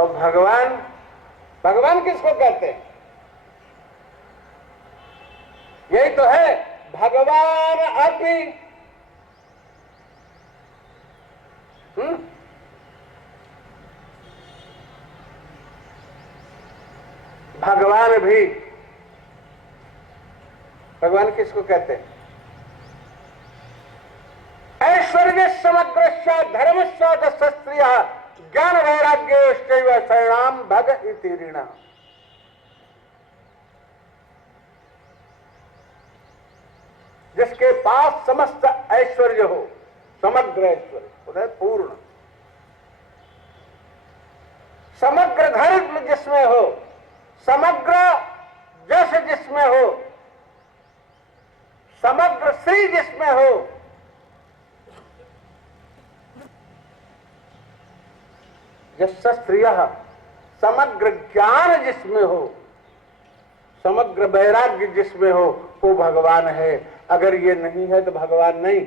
और भगवान, भगवान किसको कहते हैं? यही तो है, भगवान अपि। भगवान भी, भगवान किसको कहते हैं? ऐश्वर्य समग्र धर्म स्त्रिय ज्ञान वैराग्य शरणाम भग इति ऋण। जिसके पास समस्त ऐश्वर्य हो, समग्र ऐश्वर्य, पूर्ण समग्र धर्म जिसमें हो, समग्र यश जिसमें हो, समग्र श्री जिसमें हो, यस्य स्त्रियः, समग्र ज्ञान जिसमें हो, समग्र वैराग्य जिसमें हो, वो भगवान है। अगर ये नहीं है तो भगवान नहीं।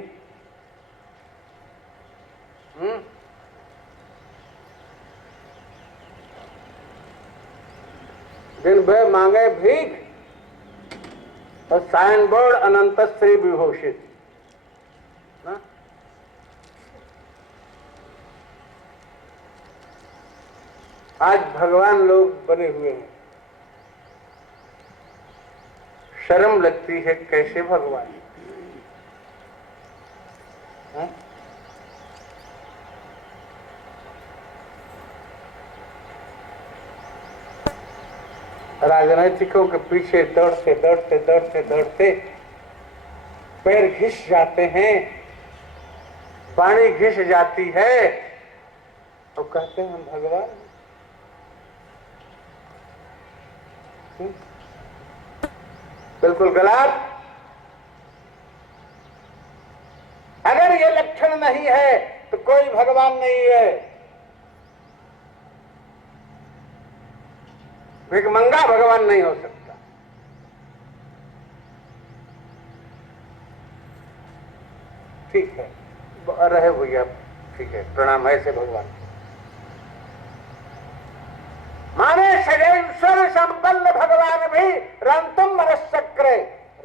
दिन भर मांगे भीख और साइन बोर्ड अनंत श्री विभूषित। आज भगवान लोग बने हुए हैं, शर्म लगती है कैसे भगवान। राजनीतिकों के पीछे दौड़ते दौड़ते दौड़ते दौड़ते पैर घिस जाते हैं, वाणी घिस जाती है और कहते हैं हम भगवान। बिल्कुल गलत। अगर ये लक्षण नहीं है तो कोई भगवान नहीं है। भिखमंगा भगवान नहीं हो सकता। ठीक है, रहे भैया, ठीक है, प्रणाम है से भगवान। माने षडेश्वर संपन्न भगवान भी रंतुम मनश्चक्रे,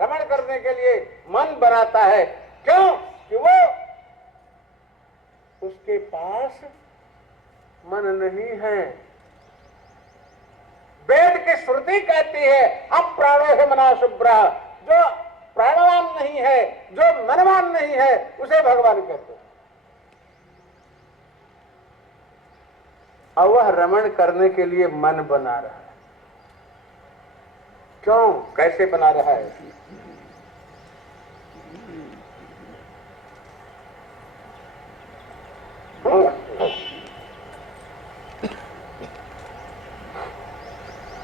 रमण करने के लिए मन बनाता है। क्यों? कि वो उसके पास मन नहीं है। वेद की श्रुति कहती है अप्राणो है मना शुभ्र, जो प्राणवान नहीं है, जो मनवान नहीं है, उसे भगवान कहते हैं। और वह रमण करने के लिए मन बना रहा है। क्यों? कैसे बना रहा है?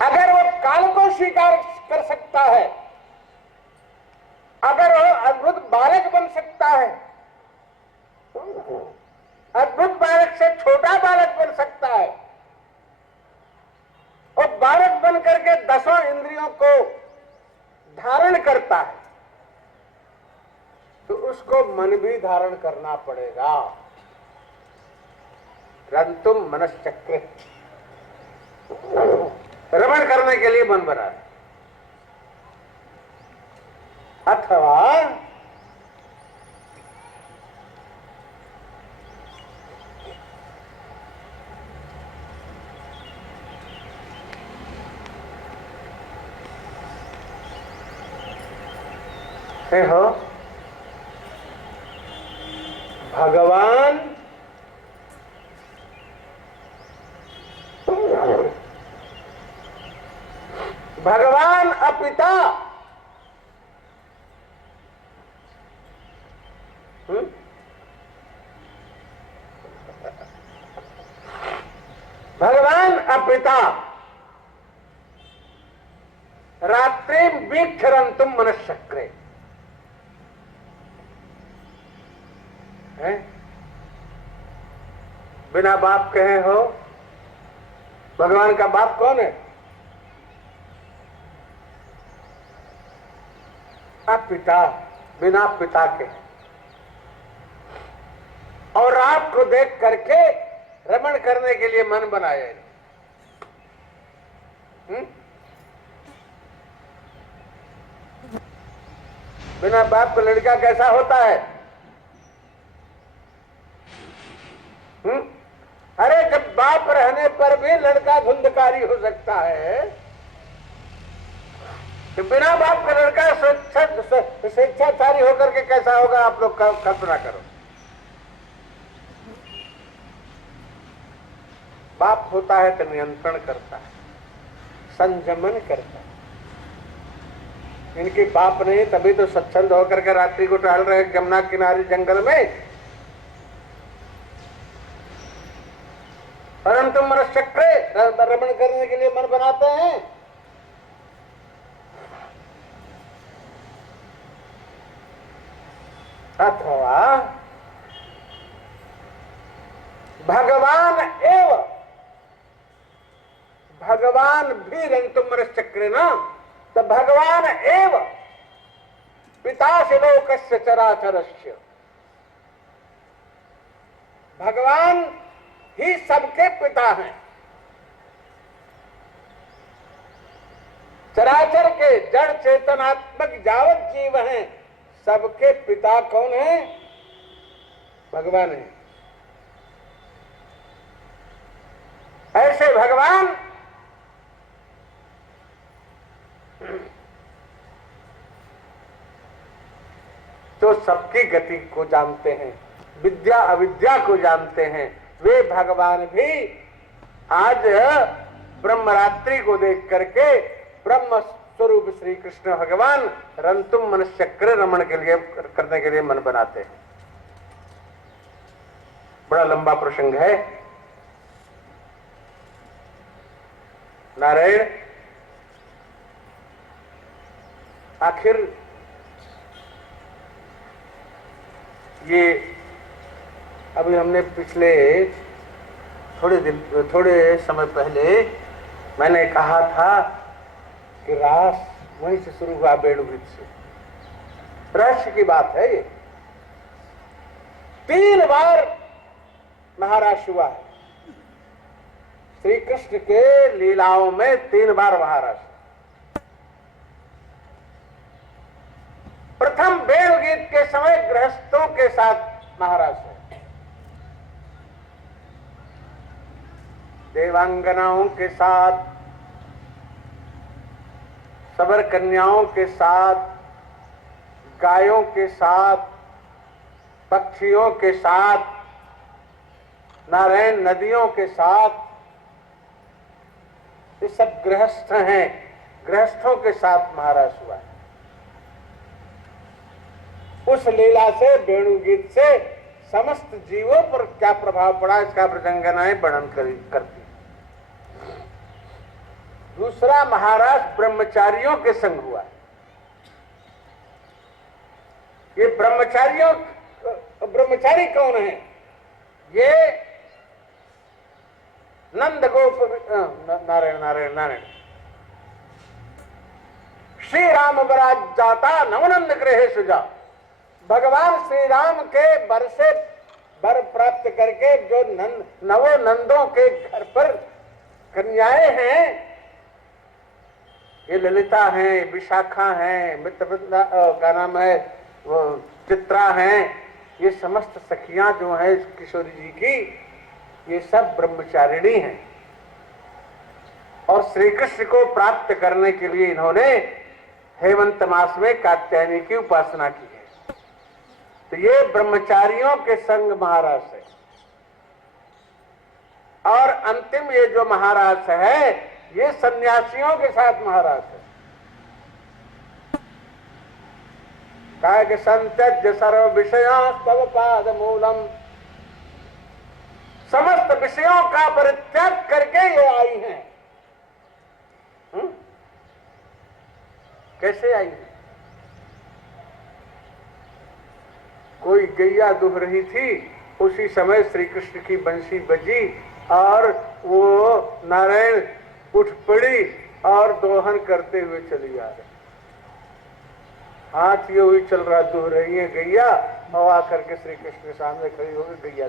अगर वो काल को स्वीकार कर सकता है, अगर वो अद्भुत बालक बन सकता है, अद्भुत बालक से छोटा बालक बन सकता है, और बालक बन करके 10 इंद्रियों को धारण करता है, तो उसको मन भी धारण करना पड़ेगा। रंतुम मनश्चक्रे, रमण करने के लिए मन बना है। अथवा हो भगवान भगवान अपिता, भगवान अपिता रात्रि वीक्षरंतुम मनश्चक्रे, बिना बाप कहे हो। भगवान का बाप कौन है? आप पिता, बिना पिता के, और रात को देख करके रमण करने के लिए मन बनाए। बिना बाप का लड़का कैसा होता है? अरे जब बाप रहने पर भी लड़का धुंधकारी हो सकता है, तो बिना बाप का लड़का स्वेच्छाचारी होकर के कैसा होगा? आप लोग कल्पना करो। बाप होता है तो नियंत्रण करता है, संयमन करता है। इनके बाप नहीं, तभी तो स्वच्छंद होकर के रात्रि को टहल रहे यमुना किनारे जंगल में। परंतु मनुष्य रमण करने के लिए मन बनाते हैं। अथवा भगवान एव भगवान भी रंतुम मनश्चक्रे न, तो भगवान एव पिता से लोकस्य चराचरस्य, भगवान ही सबके पिता हैं। चराचर के जड़ चेतनात्मक जावत जीव हैं, सबके पिता कौन है? भगवान है। ऐसे भगवान तो सबकी गति को जानते हैं, विद्या अविद्या को जानते हैं। वे भगवान भी आज ब्रह्मरात्रि को देख करके ब्रह्म स्वरूप श्री कृष्ण भगवान रंतुम मनश्चक्र रमण के लिए करने के लिए मन बनाते हैं। बड़ा लंबा प्रसंग है। नारायण आखिर ये अभी हमने पिछले थोड़े समय पहले मैंने कहा था कि रास वहीं से शुरू हुआ, बेड़ुगीत से। रहस्य की बात है ये। 3 बार महारास हुआ है श्री कृष्ण के लीलाओं में, 3 बार महारास। प्रथम बेड़ुगीत के समय गृहस्थों के साथ महारास है, देवांगनाओं के साथ, सबर कन्याओं के साथ, गायों के साथ, पक्षियों के साथ, नारायण नदियों के साथ। ये सब गृहस्थ हैं, गृहस्थों के साथ महाराज हुआ है। उस लीला से, वेणुगीत से समस्त जीवों पर क्या प्रभाव पड़ा, इसका प्रसंगनाएं वर्णन करती। दूसरा महाराज ब्रह्मचारियों के संग हुआ। ये ब्रह्मचारी कौन है? ये नंद गोप नारायण नारायण नारायण श्री राम बराज जाता नवनंद गृहे सुजा। भगवान श्री राम के बर से वर प्राप्त करके जो नवो नंदों के घर पर कन्याएं हैं, ये ललिता हैं, विशाखा हैं, मित्रवृंदा का नाम है वो चित्रा हैं, ये समस्त सखियां जो है किशोरी जी की, ये सब ब्रह्मचारिणी हैं। और श्री कृष्ण को प्राप्त करने के लिए इन्होंने हेमंत मास में कात्यायनी की उपासना की है। तो ये ब्रह्मचारियों के संग महाराज है। और अंतिम ये जो महाराज है, ये सन्यासियों के साथ महाराज है। कहा कि संत्यज्य सर्व विषयां तव पाद मूलम, समस्त विषयों का परित्याग करके ये आई हैं। कैसे आई है? कोई गैया दुह रही थी, उसी समय श्री कृष्ण की बंसी बजी और वो नारायण उठ पड़ी और दोहन करते हुए चली आ रही। हाथ ये हुई चल रहा, दुह रही है गैया, और आकर के श्री कृष्ण के सामने खड़ी हो गई। गैया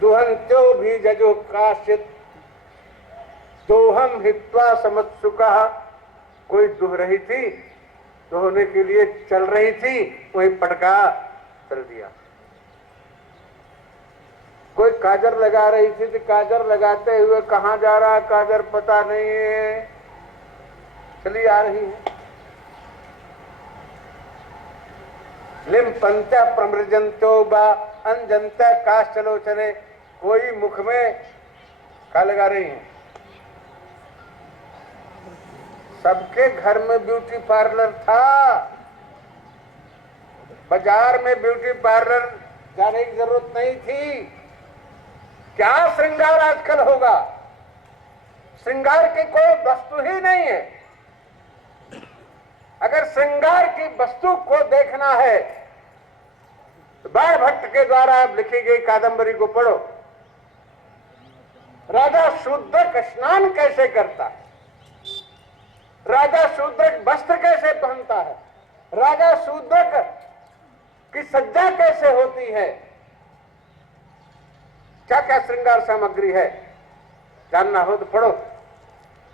दुहन त्यो भी जजो काशित दोहम हित्वा समत्सुका, कोई दुह रही थी, दोहने के लिए चल रही थी, वही पटका चल दिया। कोई काजर लगा रही थी तो काजर लगाते हुए कहाँ जा रहा है काजर पता नहीं है, चली आ रही है। लिम पंच प्रमृजंतो बा अंजंत काश्चलोचने, कोई मुख में क्या लगा रही है। सबके घर में ब्यूटी पार्लर था, बाजार में ब्यूटी पार्लर जाने की जरूरत नहीं थी। क्या श्रृंगार आजकल होगा, श्रृंगार की कोई वस्तु ही नहीं है। अगर श्रृंगार की वस्तु को देखना है तो बाण भट्ट के द्वारा लिखी गई कादंबरी को पढ़ो। राजा शूद्रक स्नान कैसे करता है, राजा शूद्रक वस्त्र कैसे पहनता है, राजा शूद्रक की सज्जा कैसे होती है, क्या क्या श्रृंगार सामग्री है, जानना हो तो पढ़ो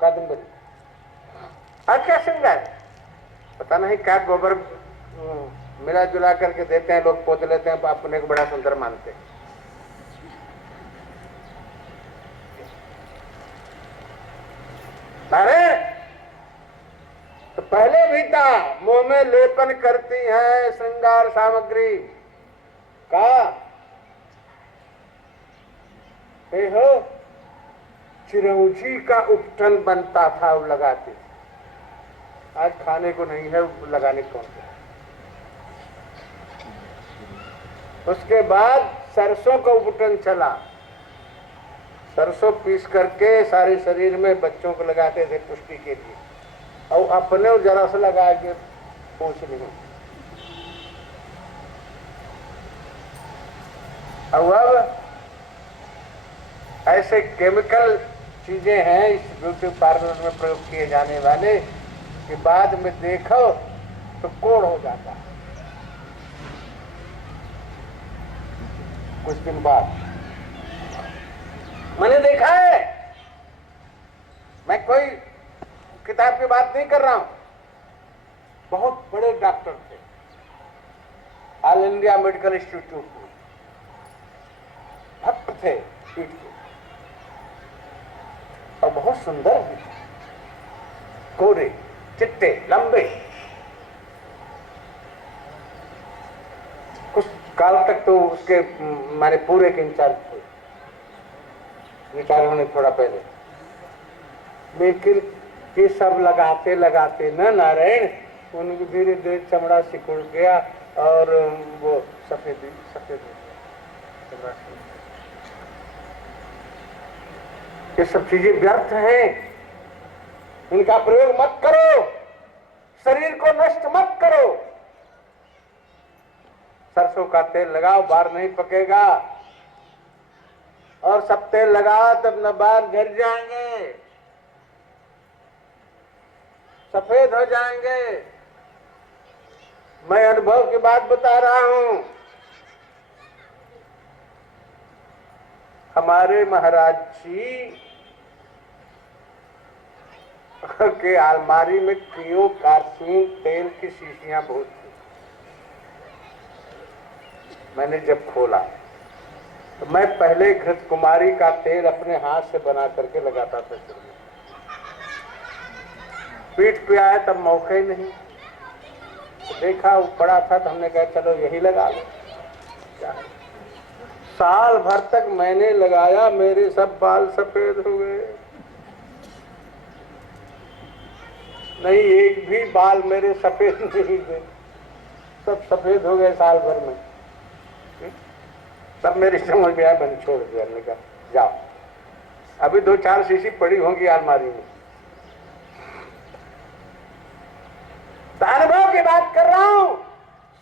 कादंबरी। आज क्या श्रृंगार है पता नहीं, क्या गोबर मिला जुला करके देते हैं लोग, पोत लेते हैं, अपने को बड़ा सुंदर मानते हैं। अरे तो पहले भी था, मुंह में लेपन करती है श्रृंगार सामग्री का। हो चिरौंजी का उपटन बनता था, वो लगाते। आज खाने को नहीं है, लगाने कौन सा। उसके बाद सरसों का उपटन चला, सरसों पीस करके सारे शरीर में बच्चों को लगाते थे पुष्टि के लिए, और अपने जरा सा लगा के पूछ नहीं। अब ऐसे केमिकल चीजें हैं इस ब्यूटी पार्लर में प्रयोग किए जाने वाले कि बाद में देखो तो कोढ़ हो जाता है कुछ दिन बाद। मैंने देखा है, मैं कोई किताब की बात नहीं कर रहा हूं, बहुत बड़े डॉक्टर थे ऑल इंडिया मेडिकल इंस्टीट्यूट में, भक्त थे पीठ के, और बहुत सुंदर भी थे, गोरे चिट्टे लंबे। कुछ काल तक तो उसके माने पूरे के इंचार्ज थे, रिटायर होने थोड़ा पहले। लेकिन ये सब लगाते लगाते न नारायण, उनको धीरे धीरे चमड़ा सिकुड़ गया और वो सफेद सफेद हो गया। ये सब चीजें व्यर्थ हैं, इनका प्रयोग मत करो, शरीर को नष्ट मत करो। सरसों का तेल लगाओ, बाल नहीं पकेगा, और सब तेल लगाओ तब न बाल झड़ जाएंगे, सफेद हो जाएंगे। मैं अनुभव की बात बता रहा हूं। हमारे महाराज जी के अलमारी में क्रियो कारसीन तेल की शीशियां बहुत थी। मैंने जब खोला तो मैं पहले घृत कुमारी का तेल अपने हाथ से बना करके लगाता था सिर में। पीठ पे आया तब मौका ही नहीं, देखा वो पड़ा था तो हमने कहा चलो यही लगा लो। साल भर तक मैंने लगाया, मेरे सब बाल सफेद हो गए, नहीं एक भी बाल मेरे सफेद नहीं हुए, सब सफेद हो गए साल भर में। तब मेरी समझ में आया, मैंने छोड़ दिया, निकल जाओ। अभी 2-4 शीशी पड़ी होंगी अलमारी में। अनुभव की बात कर रहा हूं,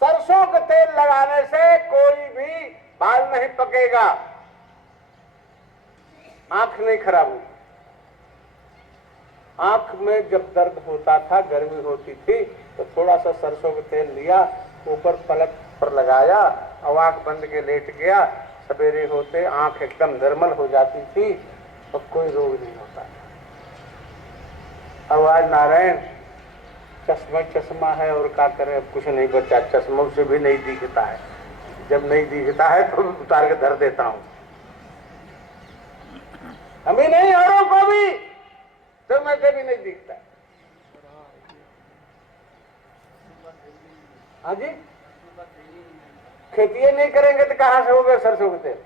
सरसों का तेल लगाने से कोई भी बाल नहीं पकेगा, आंख नहीं खराब होगी। आंख में जब दर्द होता था, गर्मी होती थी, तो थोड़ा सा सरसों का तेल लिया, ऊपर पलक पर लगाया और आंख बंद के लेट गया। सवेरे होते आंख एकदम निर्मल हो जाती थी और कोई रोग नहीं होता था। अब आज नारायण चश्मा है और क्या करे, अब कुछ नहीं बचा, चश्मों से भी नहीं दिखता है। जब नहीं दिखता है तो उतार के धर देता हूं। हमें नहीं, औरों को भी, तो मैं से भी नहीं दिखता। हाँ जी, खेती नहीं करेंगे तो कहां से होगा सरसों के तेल?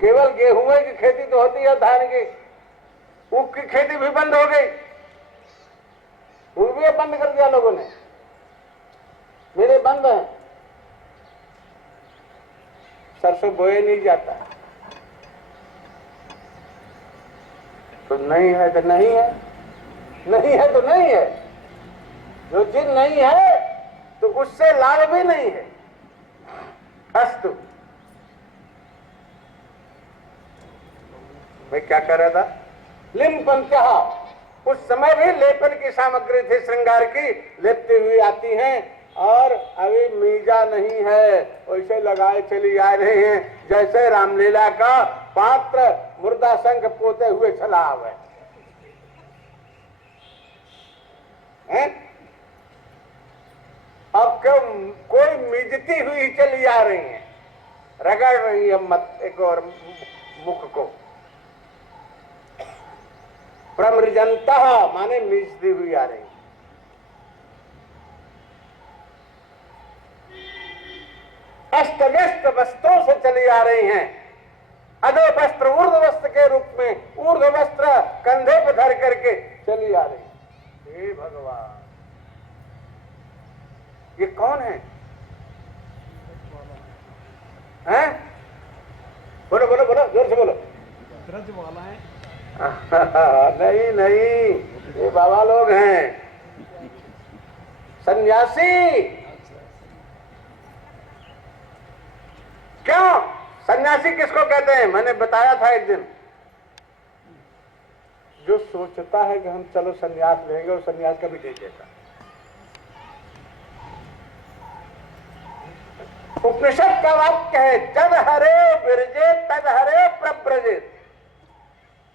केवल गेहूं की खेती तो होती है, धान की, ऊख की खेती भी बंद हो गई, वो भी बंद कर दिया लोगों ने। मेरे बंद है, सरसों बोए नहीं जाता। तो नहीं है तो नहीं है, नहीं है तो नहीं है। जो चीज नहीं है तो उससे लाभ भी नहीं है। अस्तु, मैं क्या कर रहा था? लिम्पंत्या, उस समय भी लेपन की सामग्री थी, श्रृंगार की, लेपती हुई आती हैं और अभी मीजा नहीं है, वैसे लगाए चली आ रही हैं जैसे रामलीला का पात्र मुर्दा शंख पोते हुए चला आवे। अब क्यों कोई मिजती हुई चली आ रही है, रगड़ रही है मत एक और मुख को। प्रमृजंता माने मिजती हुई आ रही, अस्त व्यस्त वस्त्रों से चली आ रही हैं। अधो वस्त्र ऊर्ध वस्त्र के रूप में, ऊर्ध वस्त्र कंधे पर धर करके चली आ रही। हे भगवान, ये कौन है? हैं? बोलो बोलो बोलो, जोर से बोलो। ब्रजवाला है। नहीं नहीं, ये बाबा लोग हैं, सन्यासी। क्यों सन्यासी किसको कहते हैं? मैंने बताया था एक दिन, जो सोचता है कि हम चलो सन्यास लेंगे और सन्यास कभी नहीं लेता। उपनिषद का वाक्य है, जद हरे विरजे तद हरे प्रव्रजेत।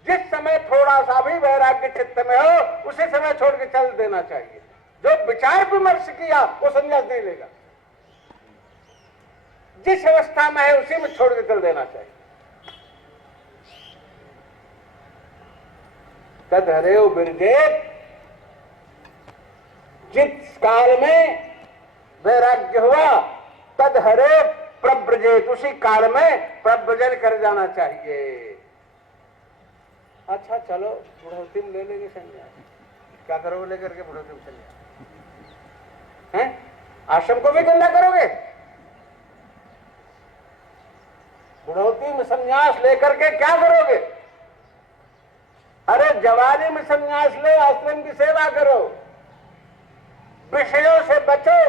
जिस समय थोड़ा सा भी वैराग्य चित्त में हो उसी समय छोड़ के चल देना चाहिए। जो विचार विमर्श किया वो सन्यास नहीं लेगा, जिस अवस्था में है उसी में छोड़ के चल देना चाहिए। तद हरे विरजेत, जिस काल में वैराग्य हुआ तद हरे प्रव्रजेत, उसी काल में प्रव्रजन कर जाना चाहिए। अच्छा चलो बुढ़ौती में ले लेंगे सन्यास, क्या करोगे लेकर के बुढ़ौती में सन्यास? हैं? आश्रम को भी गंदा करोगे? बुढ़ौती में सन्यास लेकर के क्या करोगे? अरे जवानी में सन्यास ले, आश्रम की सेवा करो, विषयों से बचो,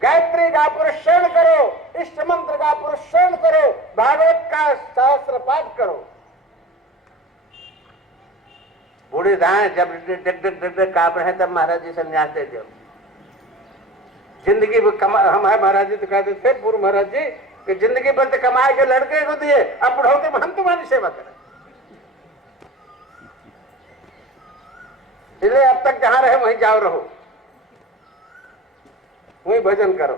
गायत्री का पुरुषण करो, इष्ट मंत्र का पुरुषण करो, भागवत का शास्त्र पाठ करो। बूढ़े दाएं जब डग कांप रहे तब महाराज जी सन्यास दे दो। जिंदगी हमारे महाराज जी तो कहते थे, पूर्व महाराज जी, कि जिंदगी भर कमाए के लड़के को दिए, अब बुढ़ौती में हम तुम्हारी सेवा करें। इसलिए अब तक जहां रहे वहीं जाओ रहो, वहीं भजन करो।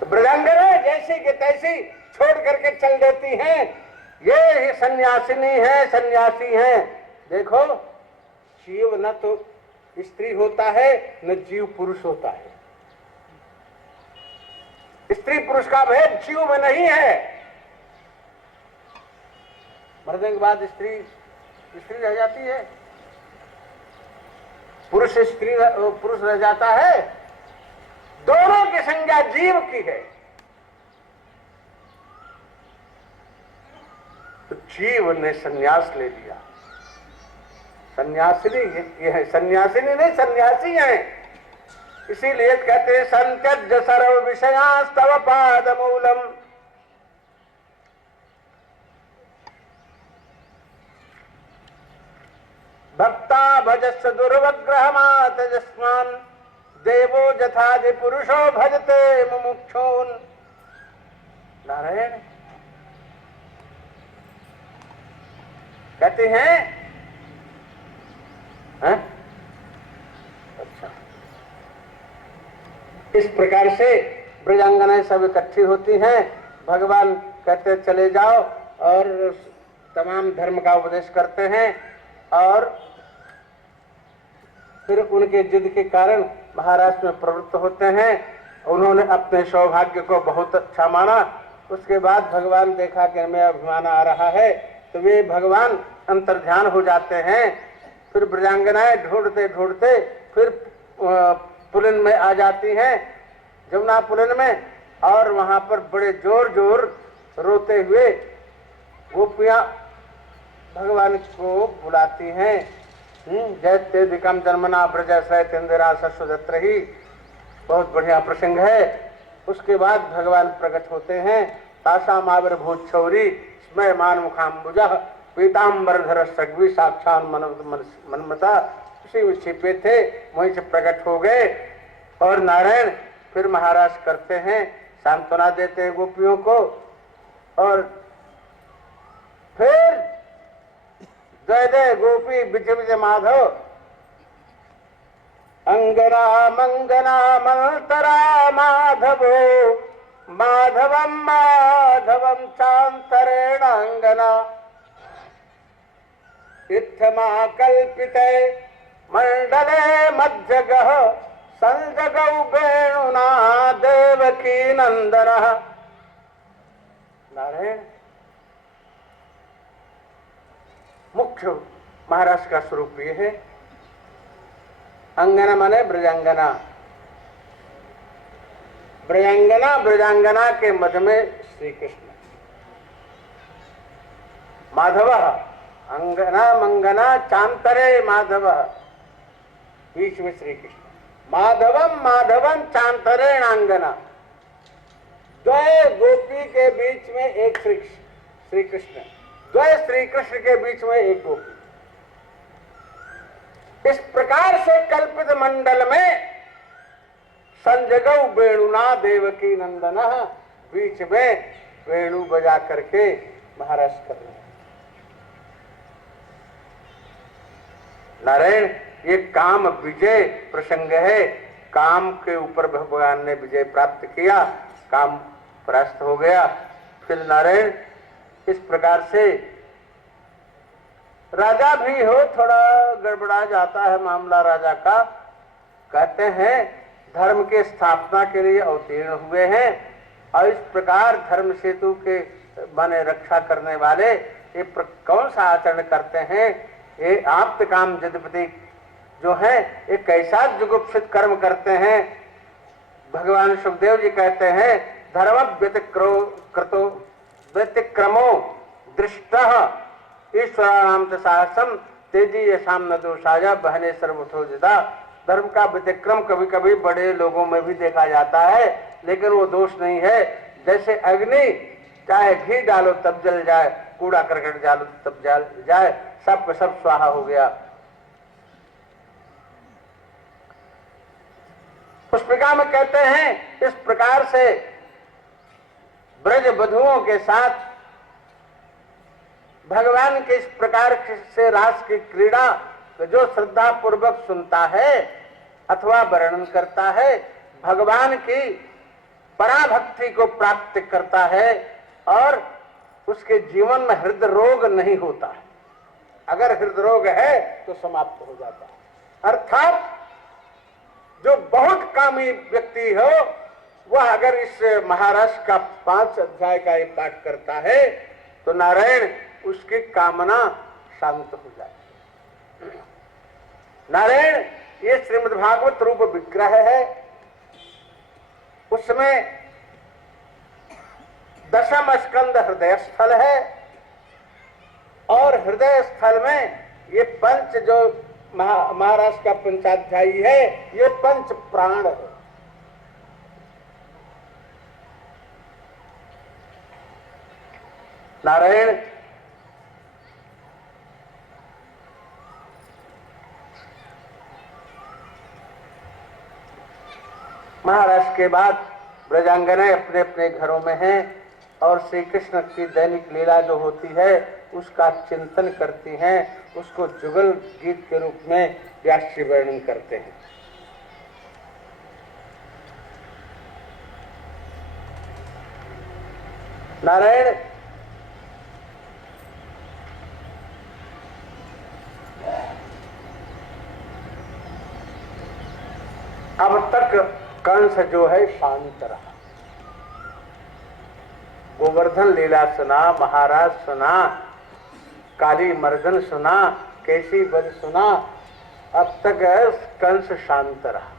तो ब्रजांगना जैसी के तैसी छोड़ करके चल देती हैं। ये ही सन्यासिनी है, सन्यासी है। देखो, जीव न तो स्त्री होता है न जीव पुरुष होता है। स्त्री पुरुष का भेद जीव में नहीं है। मरने के बाद स्त्री रह जाती है, पुरुष रह जाता है। दोनों की संज्ञा जीव की है। तो जीव ने सन्यास ले लिया। सन्यासिनी ये है, सन्यासिनी नहीं सन्यासी है। इसीलिए कहते हैं, संत्यज्य सर्व विषयास्तव पाद मूलम। भक्ता भजस्व दुर्वग्रहमात जस्मान देवो जथादि पुरुषो भजते मुमुक्षून्। नारायण कहते हैं, अच्छा, इस प्रकार से ब्रजांगनाएं सब इकट्ठी होती हैं। भगवान कहते चले जाओ और तमाम धर्म का उपदेश करते हैं। और फिर उनके जिद के कारण महाराष्ट्र में प्रवृत्त होते हैं। उन्होंने अपने सौभाग्य को बहुत अच्छा माना। उसके बाद भगवान देखा कि हमें अभिमान आ रहा है, तो वे भगवान अंतर्ध्यान हो जाते हैं। फिर ब्रजांगनाएं ढूंढते ढूंढते फिर पुलिन में आ जाती हैं, जमुना पुलिन में। और वहां पर बड़े जोर जोर रोते हुए गोपियां भगवान को बुलाती हैं। जैते दिकम जन्मना ब्रज सहित इंदिरा सस्वदत्र ही, बहुत बढ़िया प्रसंग है। उसके बाद भगवान प्रकट होते हैं। तासाम आविर्भूत छौरी स्मय मान मुखाम्बुजा पीताम्बरधर सग्वी साक्षान मनमता, उसी में छिपे थे, वहीं से प्रकट हो गए। और नारायण फिर महाराज करते हैं, सांत्वना देते हैं गोपियों को। और फिर जय जय गोपी बिच बिच माधव, अंगना मंगना मंतरा माधवो, माधवम माधवम चांतरेण अंगना, इत्थमा कल्पिते मंडले मध्यगः, संजगौ वेणुना देवकी नंदनः। नारायण मुख्य महाराज का स्वरूप ये है। अंगना माने ब्रजांगना। ब्रजांगना, ब्रजांगना के मध्य में श्री कृष्ण। माधव अंगना मंगना चांतरे माधव, बीच में श्री कृष्ण। माधवम माधवम चांतरेण अंगना, द्वय गोपी के बीच में एक श्री कृष्ण, द्वय श्री कृष्ण के बीच में एक गोपी। इस प्रकार से कल्पित मंडल में संजगौ वेणुना देवकी नंदन, बीच में वेणु बजा करके महाराज कर रहे हैं। नारायण ये काम विजय प्रसंग है। काम के ऊपर भगवान ने विजय प्राप्त किया, काम परास्त हो गया। फिर नारायण इस प्रकार से राजा भी हो थोड़ा गड़बड़ा जाता है मामला राजा का। कहते हैं धर्म के स्थापना के लिए अवतीर्ण हुए हैं, और इस प्रकार धर्म सेतु के माने रक्षा करने वाले ये कौन सा आचरण करते हैं। ये आप्त काम जदपति जो है ये कैसा जुगुप्सित कर्म करते हैं। भगवान सुखदेव जी कहते हैं धर्म व्यतिक्रमो दृष्टः ईश्वराणाम च साहसम तेजी यशाम न दोषाया बहने सर्वथोजिता। धर्म का व्यतिक्रम कभी कभी बड़े लोगों में भी देखा जाता है, लेकिन वो दोष नहीं है। जैसे अग्नि चाहे घी डालो तब जल जाए, कूड़ा करकट डालो तब जल जाए, सब सब स्वाहा हो गया। पुष्पिका में कहते हैं इस प्रकार से ब्रज वधुओं के साथ भगवान के इस प्रकार से रास की क्रीड़ा जो श्रद्धा पूर्वक सुनता है अथवा वर्णन करता है, भगवान की पराभक्ति को प्राप्त करता है और उसके जीवन में हृदय रोग नहीं होता है। अगर हृदय रोग है तो समाप्त हो जाता है। अर्थात जो बहुत कामी व्यक्ति हो वह अगर इस महाराष्ट्र का 5 अध्याय का ये पाठ करता है तो नारायण उसकी कामना शांत हो जाती है। नारायण ये श्रीमद् भागवत रूप विग्रह है, उसमें 10वां स्कंद हृदय स्थल है और हृदय स्थल में ये पंच जो महाराष्ट्र का पंचाध्यायी है ये पंच प्राण है। नारायण महाराज के बाद ब्रजांगनाएं अपने अपने घरों में हैं और श्री कृष्ण की दैनिक लीला जो होती है उसका चिंतन करती हैं, उसको जुगल गीत के रूप में व्यास जी वर्णन करते हैं। नारायण अब तक कंस जो है शांत रहा। गोवर्धन लीला सुना, महाराज सुना, काली मर्दन सुना, केसी वध सुना, अब तक कंस शांत रहा।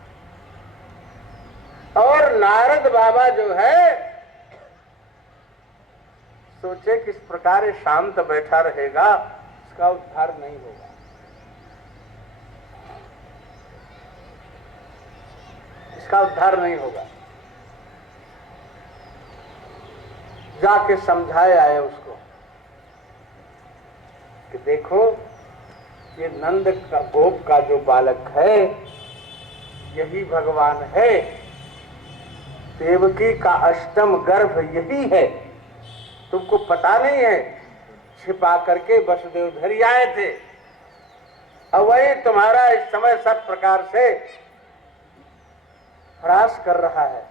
और नारद बाबा जो है सोचे किस प्रकार शांत बैठा रहेगा, इसका उद्धार नहीं होगा। इसका उद्धार नहीं होगा। जाके समझाए आए उसको कि देखो ये नंद का गोप का जो बालक है यही भगवान है, देवकी का अष्टम गर्भ यही है, तुमको पता नहीं है। छिपा करके वसुदेव धरी आए थे और वही तुम्हारा इस समय सब प्रकार से ह्रास कर रहा है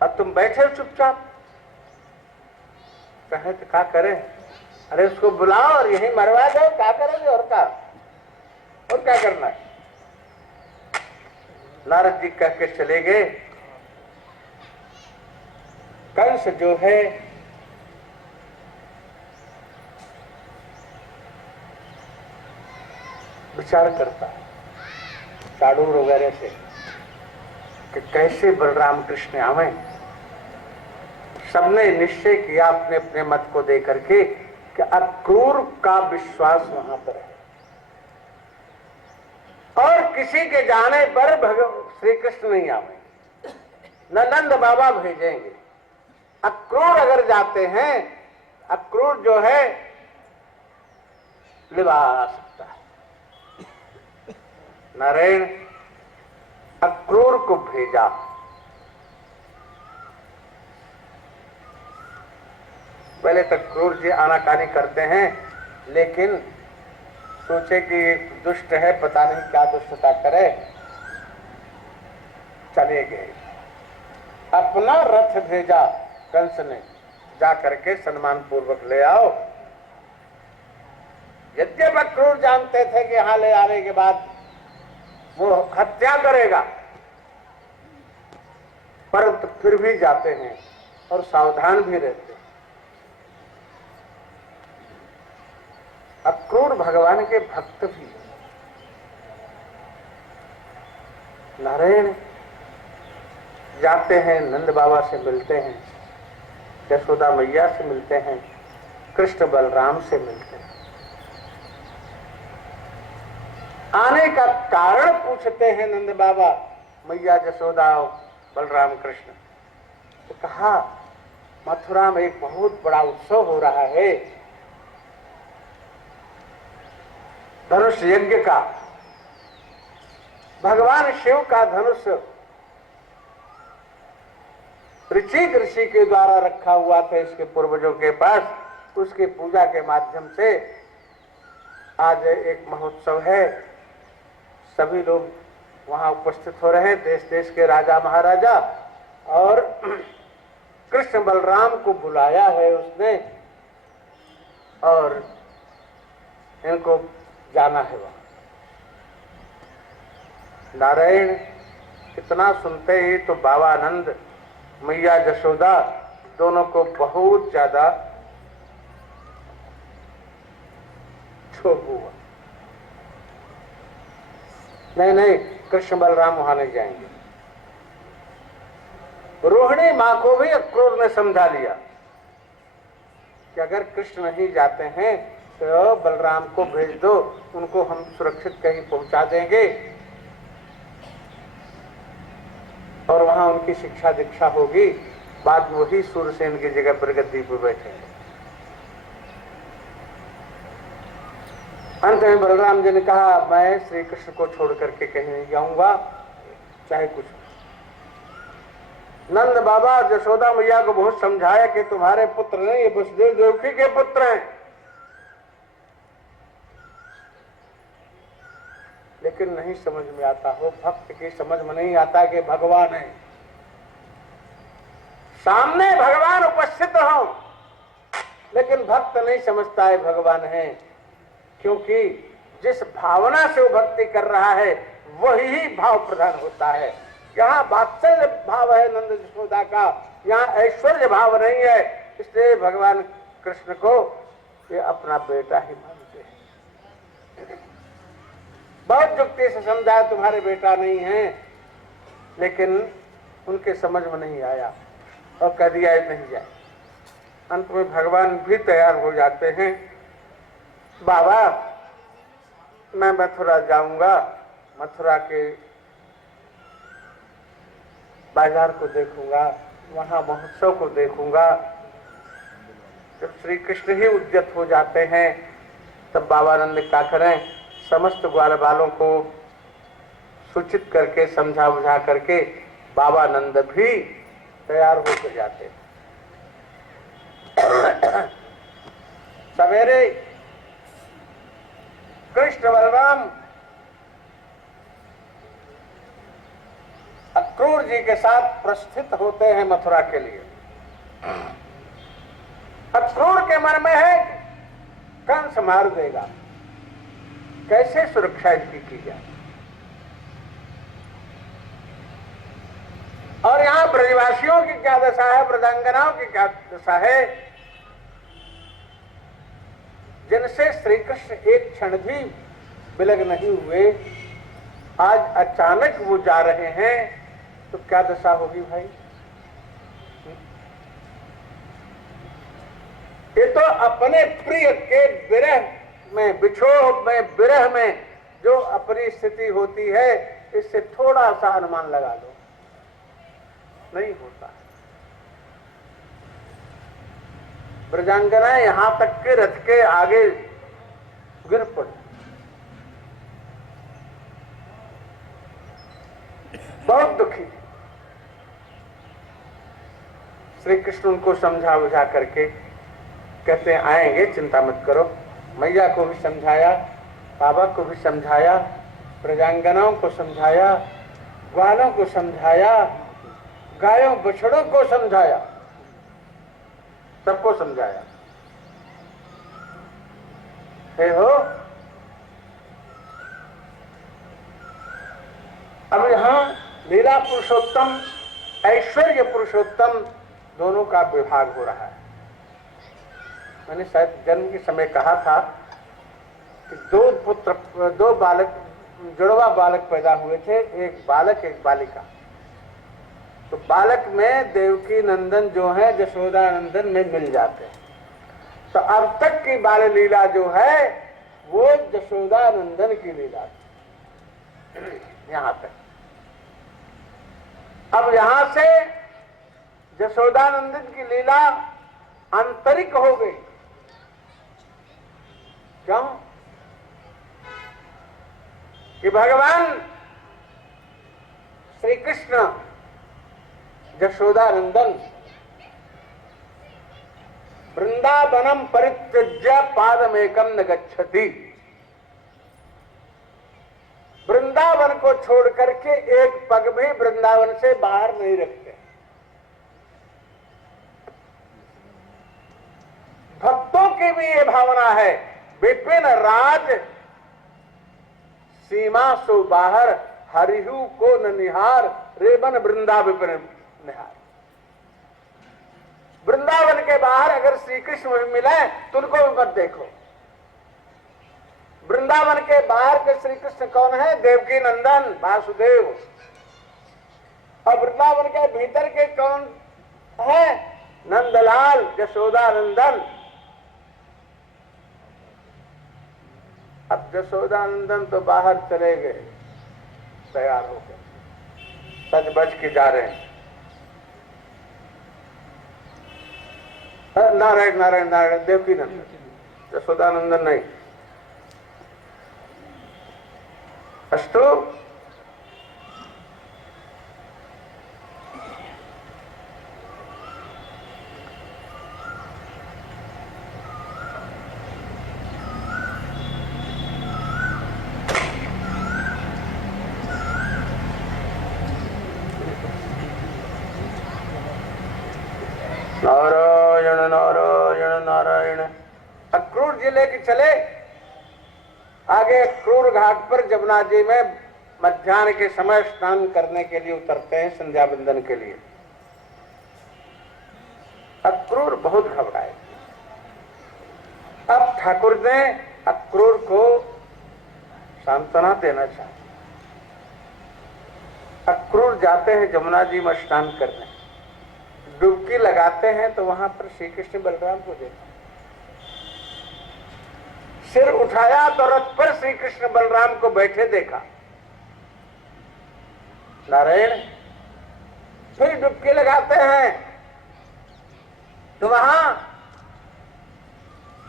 और तुम बैठे हो चुपचाप। कहे तो क्या करें? अरे उसको बुलाओ और यही मरवा दो, क्या करेंगे और क्या करना है। नारद जी कह के चले गए। कंस जो है विचार करता है चाडूर वगैरह से कि कैसे बलराम कृष्ण आवे। सबने निश्चय किया अपने अपने मत को दे करके कि अक्रूर का विश्वास वहां पर है और किसी के जाने पर श्री कृष्ण नहीं आवेंगे, न नंद बाबा भेजेंगे। अक्रूर अगर जाते हैं, अक्रूर जो है लिवा आ सकता है। नारायण अक्रूर को भेजा। पहले तक क्रूर जी आनाकानी करते हैं, लेकिन सोचे कि दुष्ट है, पता नहीं क्या दुष्टता करे, चले गए। अपना रथ भेजा कंस ने, जा करके सम्मान पूर्वक ले आओ। यद्यपि क्रूर जानते थे कि यहां ले आने के बाद वो हत्या करेगा, परंतु फिर भी जाते हैं और सावधान भी रहते हैं। अक्रूर भगवान के भक्त भी। नारायण जाते हैं, नंद बाबा से मिलते हैं, यशोदा मैया से मिलते हैं, कृष्ण बलराम से मिलते हैं। आने का कारण पूछते हैं नंद बाबा, मैया यशोदा बलराम कृष्ण। तो कहा मथुरा में एक बहुत बड़ा उत्सव हो रहा है, धनुष यज्ञ का। भगवान शिव का धनुष ऋषि के द्वारा रखा हुआ था इसके पूर्वजों के पास। उसकी पूजा के माध्यम से आज एक महोत्सव है। सभी लोग वहां उपस्थित हो रहे हैं, देश देश के राजा महाराजा, और कृष्ण बलराम को बुलाया है उसने और इनको जाना है वहां। नारायण इतना सुनते ही तो बाबा आनंद, मैया यशोदा दोनों को बहुत ज्यादा क्षोभ हुआ। नहीं, कृष्ण बलराम वहां नहीं जाएंगे। रोहिणी मां को भी अक्रूर ने समझा लिया कि अगर कृष्ण नहीं जाते हैं तो बलराम को भेज दो, उनको हम सुरक्षित कहीं पहुंचा देंगे और वहां उनकी शिक्षा दीक्षा होगी, बाद में वही सूरसेन की जगह पर गद्दी पर बैठेंगे। अंत में बलराम जी ने कहा मैं श्री कृष्ण को छोड़ करके कहीं नहीं जाऊंगा, चाहे कुछ। नंद बाबा यशोदा मैया को बहुत समझाया कि तुम्हारे पुत्र नहीं, ये वसुदेव देवकी के पुत्र हैं, लेकिन नहीं समझ में आता हो, भक्त की समझ में नहीं आता कि भगवान है, सामने भगवान उपस्थित हो, लेकिन भक्त नहीं समझता है भगवान है, क्योंकि जिस भावना से वो भक्ति कर रहा है वही ही भाव प्रधान होता है। यहाँ वात्सल्य भाव है नंद यशोदा का, यहाँ ऐश्वर्य भाव नहीं है, इसलिए भगवान कृष्ण को ये अपना बेटा ही मानते हैं। बहुत युक्ति से समझाया तुम्हारे बेटा नहीं है, लेकिन उनके समझ में नहीं आया और कह दिया नहीं जाए। अंत में भगवान भी तैयार हो जाते हैं, बाबा मैं मथुरा जाऊंगा, मथुरा के बाजार को देखूंगा, वहां महोत्सव को देखूंगा। जब श्री कृष्ण ही उद्यत हो जाते हैं तब बाबा नंद क्या करें, समस्त ग्वाल बालों को सूचित करके समझा बुझा करके बाबा नंद भी तैयार होकर जाते हैं। सवेरे कृष्ण बलराम अक्रूर जी के साथ प्रस्थित होते हैं मथुरा के लिए। अक्रूर के मन में है कंस मार देगा, कैसे सुरक्षा इसकी की जाए। और यहाँ ब्रजवासियों की क्या दशा है, ब्रजांगनाओं की क्या दशा है, जिनसे श्री कृष्ण एक क्षण भी विलग नहीं हुए, आज अचानक वो जा रहे हैं तो क्या दशा होगी भाई। ये तो अपने प्रिय के विरह में, विछोह में, विरह में जो अपनी स्थिति होती है, इससे थोड़ा सा अनुमान लगा लो, नहीं होता। ब्रजांगनाएं यहां तक के रथ के आगे गिर पड़ी, बहुत दुखी। श्री कृष्ण उनको समझा बुझा करके कहते हैं आएंगे, चिंता मत करो। मैया को भी समझाया, बाबा को भी समझाया, प्रजांगनाओं को समझाया, ग्वालों को समझाया, गायों बछड़ों को समझाया, सबको समझाया। हे हो, अब यहां लीला पुरुषोत्तम, ऐश्वर्य पुरुषोत्तम दोनों का विभाग हो रहा है। मैंने शायद जन्म के समय कहा था कि दो बालक, जुड़वा बालक पैदा हुए थे, एक बालक एक बालिका। तो बालक में देवकी नंदन जो है यशोदा नंदन में मिल जाते हैं। तो अब तक की बाल लीला जो है वो यशोदा नंदन की लीला थी, यहां तक। अब यहां से यशोदा नंदन की लीला आंतरिक हो गई। क्यों? कि भगवान श्री कृष्ण यशोदा नंदन वृंदावनम परित्यज्य पादमेकम न गच्छति, वृंदावन को छोड़ करके एक पग भी वृंदावन से बाहर नहीं रखते। भक्तों की भी ये भावना है, विपिन राज सीमा सो बाहर, हरिहु को न निहार, रेबन वृंदा विपिन निहार। वृंदावन के बाहर अगर श्री कृष्ण मिले तो उनको भी मत देखो। वृंदावन के बाहर के श्री कृष्ण कौन है? देवकी नंदन वासुदेव। और वृंदावन के भीतर के कौन है? नंदलाल यशोदा नंदन। अब यशोदा नंदन तो बाहर चले गए तैयार होकर, सज बज के जा रहे हैं। नारायण नारायण नारायण, देवकी नंदन, यशोदा नंदन नहीं। अस्तु अक्रूर जी लेके चले। आगे अक्रूर घाट पर जमुना जी में मध्याह्न के समय स्नान करने के लिए उतरते हैं, संध्या वंदन के लिए। अक्रूर बहुत घबराए। अब ठाकुर ने अक्रूर को सांत्वना देना चाहा। अक्रूर जाते हैं जमुना जी में स्नान करने, डुबकी लगाते हैं तो वहां पर श्री कृष्ण बलराम को देखा। सिर उठाया तो रथ पर श्री कृष्ण बलराम को बैठे देखा। नारायण। फिर डुबकी लगाते हैं तो वहां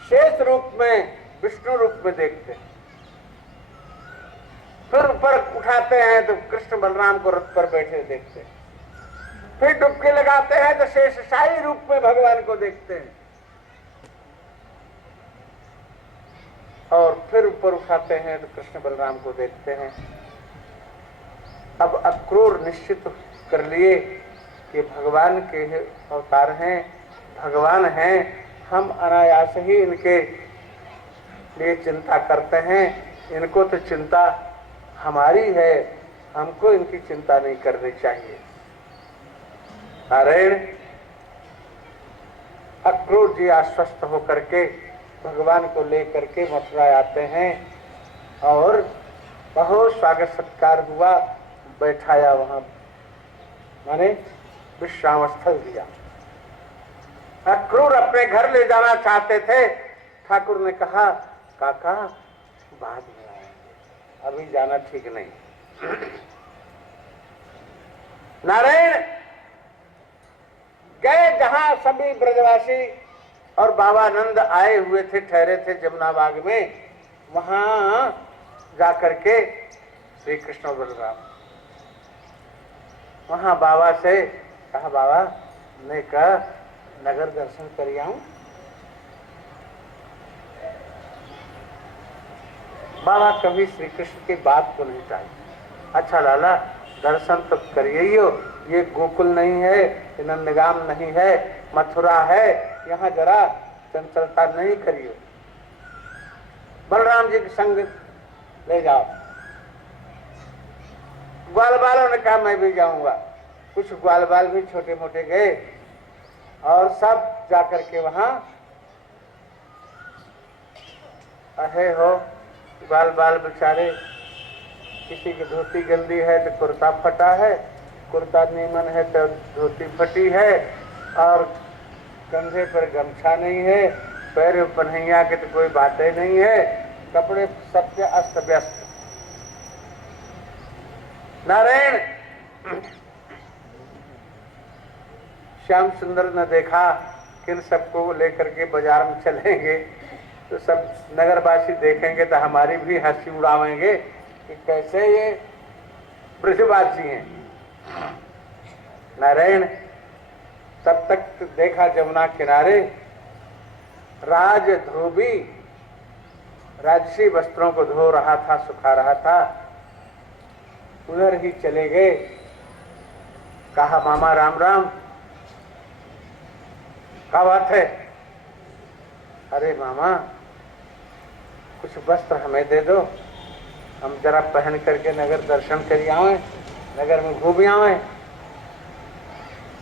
शेष रूप में, विष्णु रूप में देखते हैं। फिर ऊपर उठाते हैं तो कृष्ण बलराम को रथ पर बैठे देखते हैं। फिर डुबकी लगाते हैं तो शेषशाही रूप में भगवान को देखते हैं। और फिर ऊपर उठाते हैं तो कृष्ण बलराम को देखते हैं। अब अक्रूर निश्चित कर लिए कि भगवान के अवतार हैं, भगवान हैं, हम अनायास ही इनके लिए चिंता करते हैं। इनको तो चिंता हमारी है, हमको इनकी चिंता नहीं करनी चाहिए। नारायण। अक्रूर जी आश्वस्त होकर के भगवान को लेकर के मथुरा आते हैं और बहुत स्वागत सत्कार हुआ, बैठाया वहां, माने विश्राम स्थल दिया। अक्रूर अपने घर ले जाना चाहते थे। ठाकुर ने कहा काका बाद में आएंगे, अभी जाना ठीक नहीं। नारायण। गए जहां सभी ब्रजवासी और बाबा नंद आए हुए थे, ठहरे थे जमुना बाग में, वहां जाकर के श्री कृष्ण बलराम वहां बाबा से कहा, बाबा मैं का नगर दर्शन कर आऊं। बाबा कभी श्री कृष्ण की बात को नहीं टाली। अच्छा लाला दर्शन तो करिए ही हो, ये गोकुल नहीं है, नंदगाम नहीं है, मथुरा है, यहाँ जरा चंचलता नहीं करिए, बलराम जी के संग ले जाओ। ग्वाल बालों ने कहा मैं भी जाऊंगा। कुछ ग्वाल बाल भी छोटे मोटे गए और सब जाकर के वहां अहे हो। ग्वाल बाल बेचारे, किसी की धोती गंदी है तो कुर्ता फटा है, कुर्ता नीमन है तो धोती फटी है, और कंधे पर गमछा नहीं है, पैर में पन्हैया के तो कोई बातें नहीं है, कपड़े सबके अस्त व्यस्त। नारायण। श्याम सुंदर ने देखा कि इन सबको लेकर के बाजार में चलेंगे तो सब नगरवासी देखेंगे तो हमारी भी हंसी उड़ावेंगे कि कैसे ये ब्रजवासी हैं। नारायण। तब तक देखा जमुना किनारे राज धोबी राजसी वस्त्रों को धो रहा था, सुखा रहा था, उधर ही चले गए। कहा मामा राम राम। क्या बात है? अरे मामा कुछ वस्त्र हमें दे दो, हम जरा पहन करके नगर दर्शन कर आवे, नगर में घूम आवे।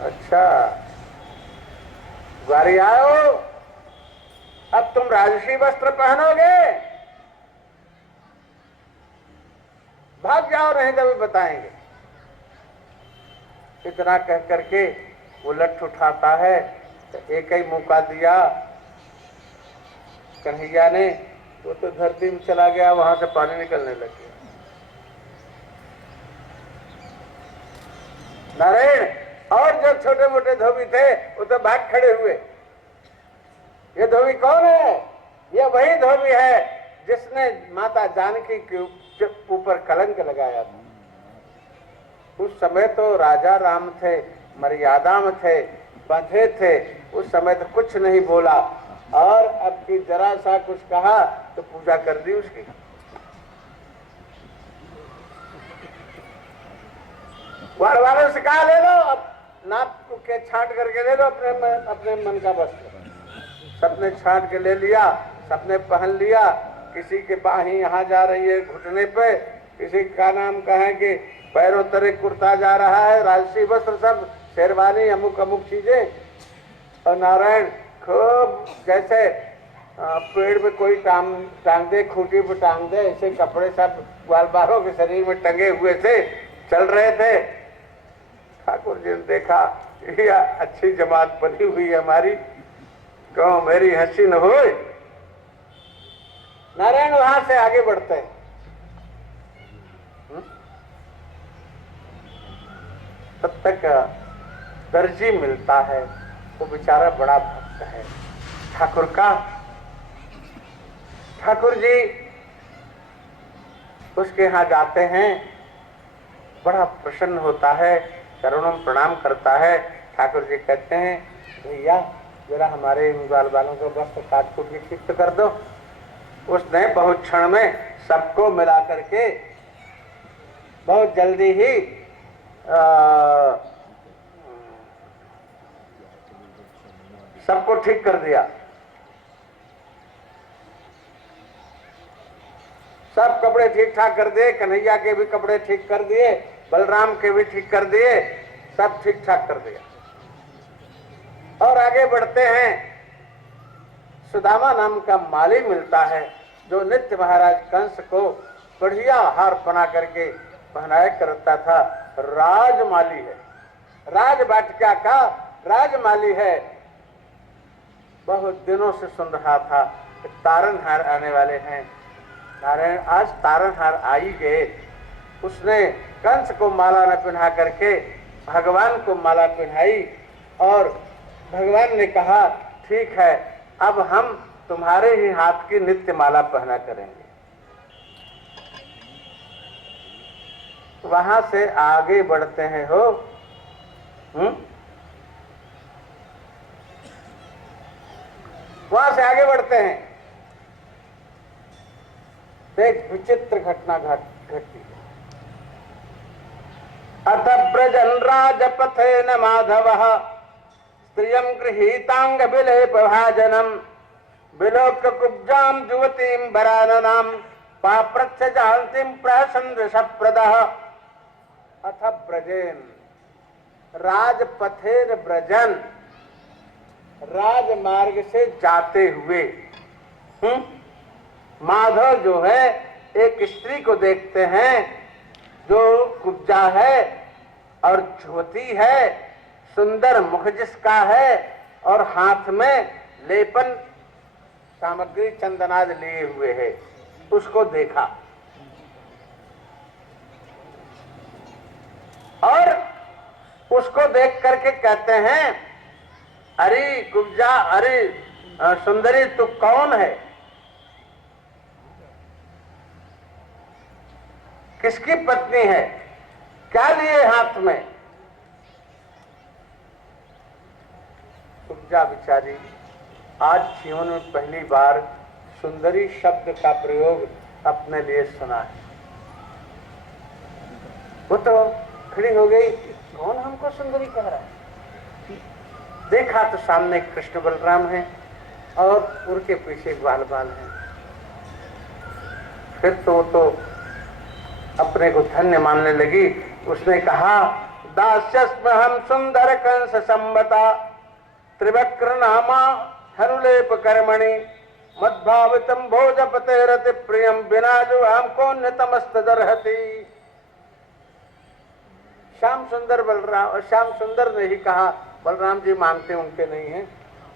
अच्छा ग्वारी आयो, अब तुम राजसी वस्त्र पहनोगे? भाग जाओ, नहीं तो भी बताएंगे। इतना कह करके वो लठ उठाता है तो एक ही मौका दिया कन्हैया ने, वो तो धरती में चला गया, वहां से पानी निकलने लग गया। नारायण। और जो छोटे मोटे धोबी थे वो तो भाग खड़े हुए। ये धोबी कौन है? ये वही धोबी है जिसने माता जानकी के ऊपर कलंक लगाया था। उस समय तो राजा राम थे, मर्यादा में थे, बंधे थे, उस समय तो कुछ नहीं बोला, और अब की जरा सा कुछ कहा तो पूजा कर दी उसकी। वालों से कहा ले लो, अब नाप के छांट करके ले लो अपने मन का वस्त्र। सबने छांट के ले लिया, सबने पहन लिया। किसी के बाही यहाँ जा रही है घुटने पे, किसी का नाम कहें कि पैरों तरे कुर्ता जा रहा है, राजसी वस्त्र सब, शेरवानी, अमुक अमुक चीजें। और नारायण खूब जैसे पेड़ में कोई टांग दे, खूंटी पे टांग दे, ऐसे कपड़े सब ग्वाल बालों के शरीर में टंगे हुए थे, चल रहे थे। ठाकुर जी ने देखा ये अच्छी जमात बनी हुई है हमारी, कहो मेरी हंसी न हो। नारायण वहां से आगे बढ़ते हैं। तब तक दर्जी मिलता है, वो बेचारा बड़ा भक्त है ठाकुर का। ठाकुर जी उसके यहाँ जाते हैं, बड़ा प्रसन्न होता है, चरणों प्रणाम करता है। ठाकुर जी कहते हैं भैया जरा हमारे बाल बालों को वस्त्र काट कूट के ठीक कर दो। उसने बहुत क्षण में सबको मिला करके बहुत जल्दी ही सबको ठीक कर दिया। सब कपड़े ठीक ठाक कर दिए, कन्हैया के भी कपड़े ठीक कर दिए, बलराम के भी ठीक कर दिए, सब ठीक ठाक कर दिया। और आगे बढ़ते हैं। सुदामा नाम का माली मिलता है जो नित्य महाराज कंस को बढ़िया हार बना करके पहनाया करता था। राजमाली है, राज वाटिका का राजमाली है। बहुत दिनों से सुन रहा था कि तारनहार आने वाले हैं। नारायण आज तारनहार आ ही गए। उसने कंस को माला न पहना करके भगवान को माला पहनाई और भगवान ने कहा ठीक है अब हम तुम्हारे ही हाथ की नित्य माला पहना करेंगे। वहां से आगे बढ़ते हैं हो। वहां से आगे बढ़ते हैं। एक विचित्र घटना घटती है। अथ ब्रजन राजपथे न माधव स्त्रियं गृहीतांग विलेप भाजनम विलोक कुब्जाम युवतीं वराननाम पाप्रच्छ जानतीं प्रहसन ऋषप्रदः। अथ ब्रजेन राजपथेर ब्रजन, राजमार्ग से जाते हुए माधव जो है एक स्त्री को देखते हैं जो कुब्जा है और ज्योति है, सुंदर मुख जिसका है और हाथ में लेपन सामग्री चंदनाद लिए हुए है, उसको देखा। और उसको देख करके कहते हैं अरे कुब्जा, अरे सुंदरी तू कौन है, किसकी पत्नी है, क्या लिए हाथ में। कुब्जा बिचारी आज जीवन में पहली बार सुंदरी शब्द का प्रयोग अपने लिए सुना है। वो तो खड़ी हो गई, कौन हमको सुंदरी कह रहा है। देखा तो सामने कृष्ण बलराम हैं और उनके पीछे ग्वाल बाल हैं। फिर तो अपने को धन्य मानने लगी। उसने कहा दास्यस्म हम सुंदर कंस संबता त्रिवक्र नामा हरुलेप कर्मणि मद्भावितम भोजपते रति प्रियम बिना जो हमको नतमस्तदर्हति। श्याम सुंदर बलराम, श्याम सुंदर ने ही कहा बलराम जी मांगते उनके नहीं हैं,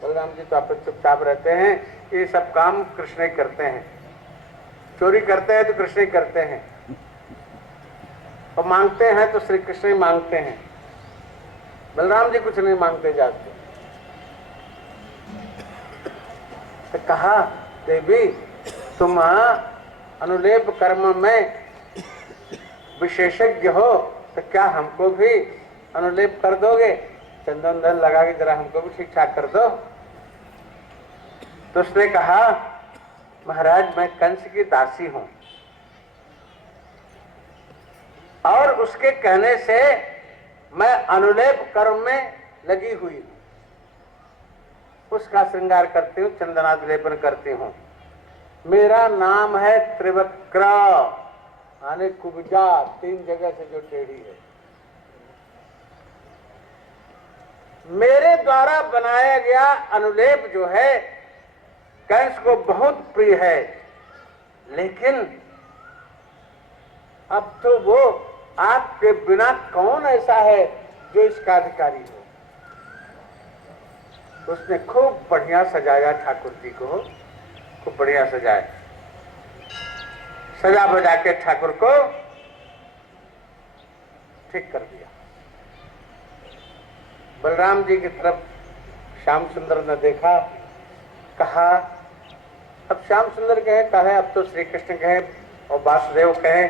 बलराम जी तो आप चुपचाप रहते हैं, ये सब काम कृष्ण ही करते हैं, चोरी करते हैं तो कृष्ण ही करते हैं और मांगते हैं तो श्री कृष्ण ही मांगते हैं, बलराम जी कुछ नहीं मांगते जाते। तो कहा देवी तुम अनुलेप कर्म में विशेषज्ञ हो तो क्या हमको भी अनुलेप कर दोगे, चंदन धन लगा के जरा हमको भी ठीक ठाक कर दो। तो उसने कहा महाराज मैं कंस की दासी हूं और उसके कहने से मैं अनुलेप कर्म में लगी हुई हूं, उसका श्रृंगार करती हूँ, चंदनाद लेपन करती हूँ। मेरा नाम है त्रिवक्र, यानी कुब्जा, 3 जगह से जो टेढ़ी है। मेरे द्वारा बनाया गया अनुलेप जो है कंस को बहुत प्रिय है, लेकिन अब तो वो आपके बिना कौन ऐसा है जो इसका अधिकारी हो। उसने खूब बढ़िया सजाया ठाकुर जी को, खूब बढ़िया सजाया, सजा बजा के ठाकुर को ठीक कर दिया। बलराम जी की तरफ श्याम सुंदर ने देखा, कहा अब श्याम सुंदर कहे अब तो श्री कृष्ण कहे और वासुदेव कहे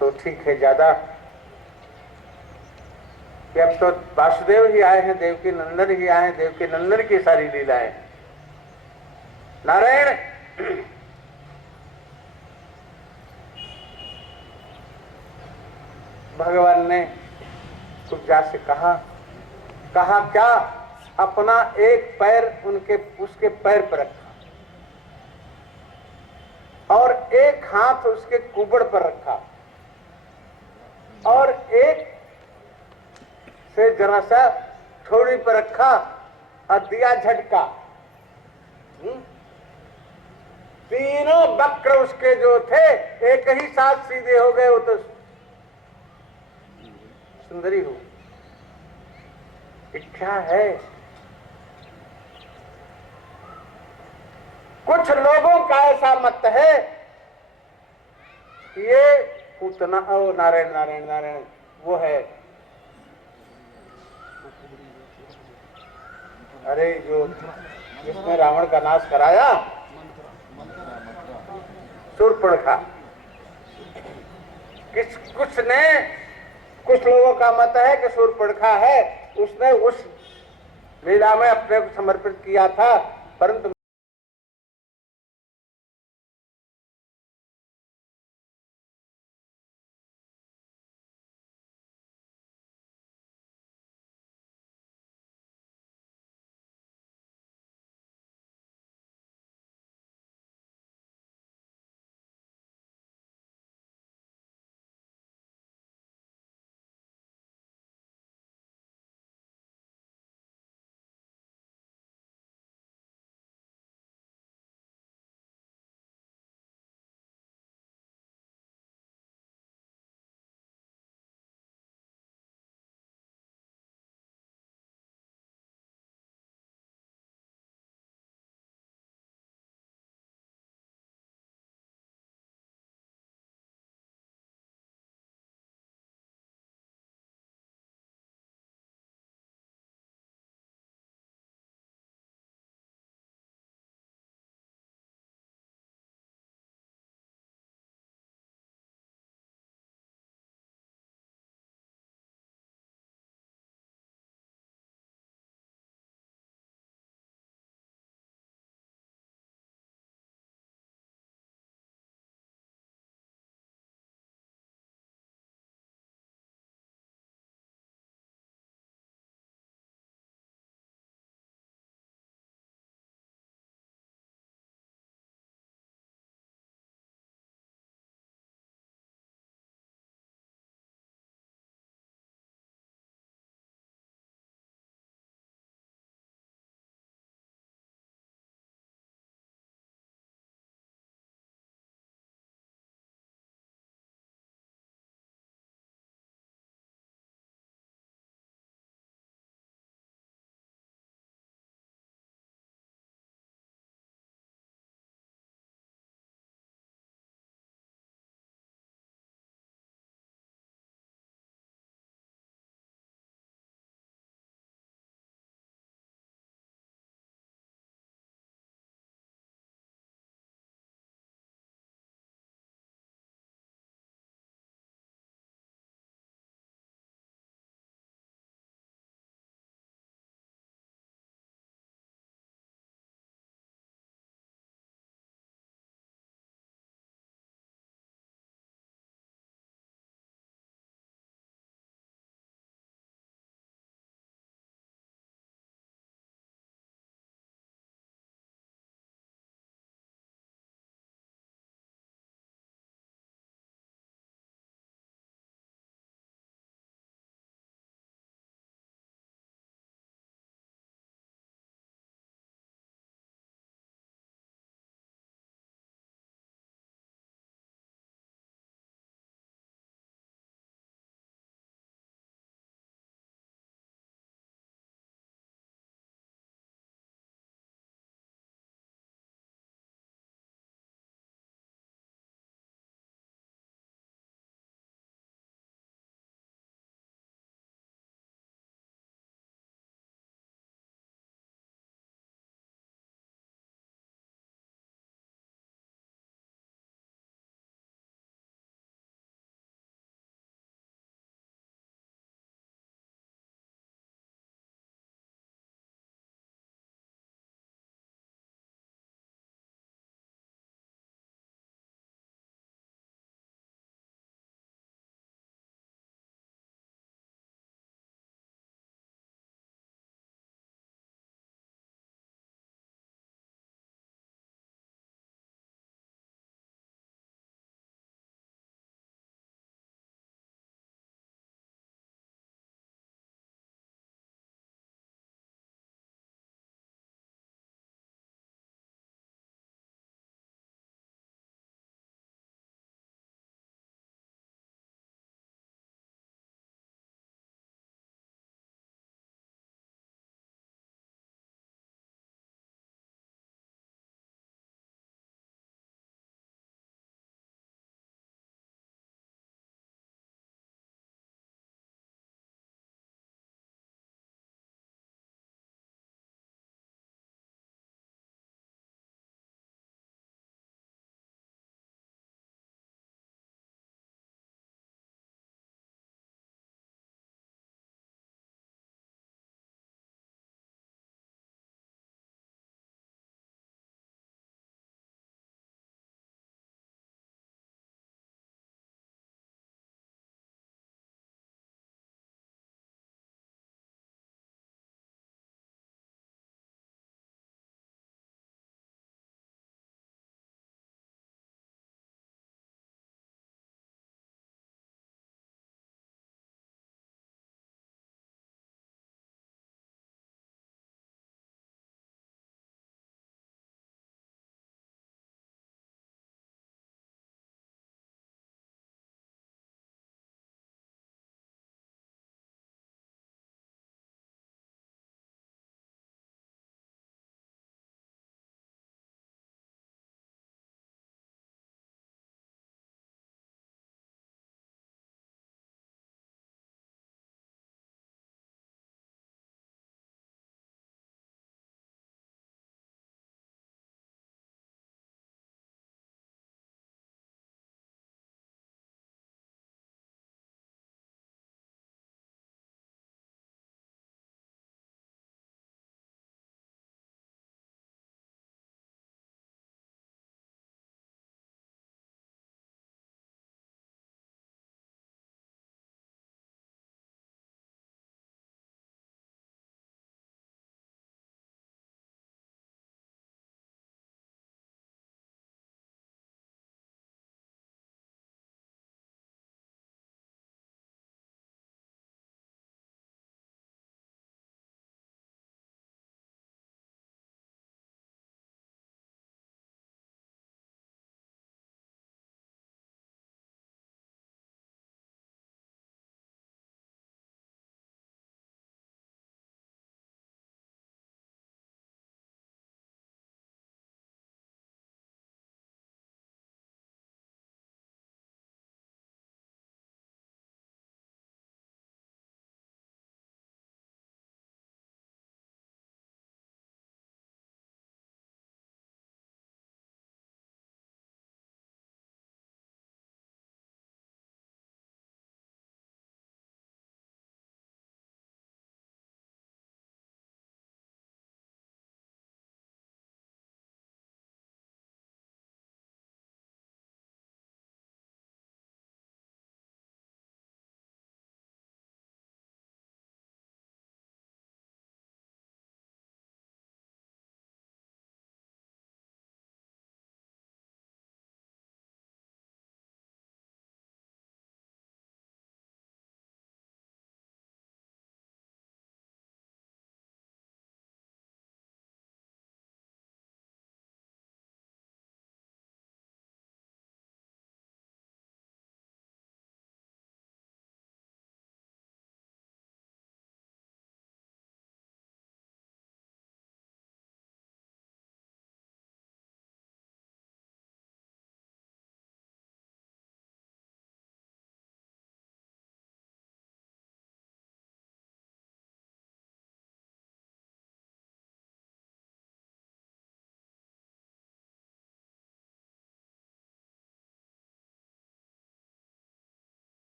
तो ठीक है ज्यादा, कि अब तो वासुदेव ही आए हैं, देवकी नंदन ही आए हैं, देवकी नंदन की सारी लीलाएं। नारायण भगवान ने कुब्जा से कहा क्या, अपना एक पैर उसके पैर पर रखा और एक हाथ उसके कुबड़ पर रखा और एक से जरा सा थोड़ी पर रखा और दिया झटका। तीनों वक्र उसके जो थे एक ही साथ सीधे हो गए, वो तो सुंदरी हो। इच्छा है कुछ लोगों का ऐसा मत है ये पूतना, ओ नारायण नारायण नारायण, वो है अरे जो जिसने रावण का नाश कराया, शूर्पणखा। कुछ लोगों का मत है कि शूर्पणखा है, उसने उस लीला में अपने को समर्पित किया था, परंतु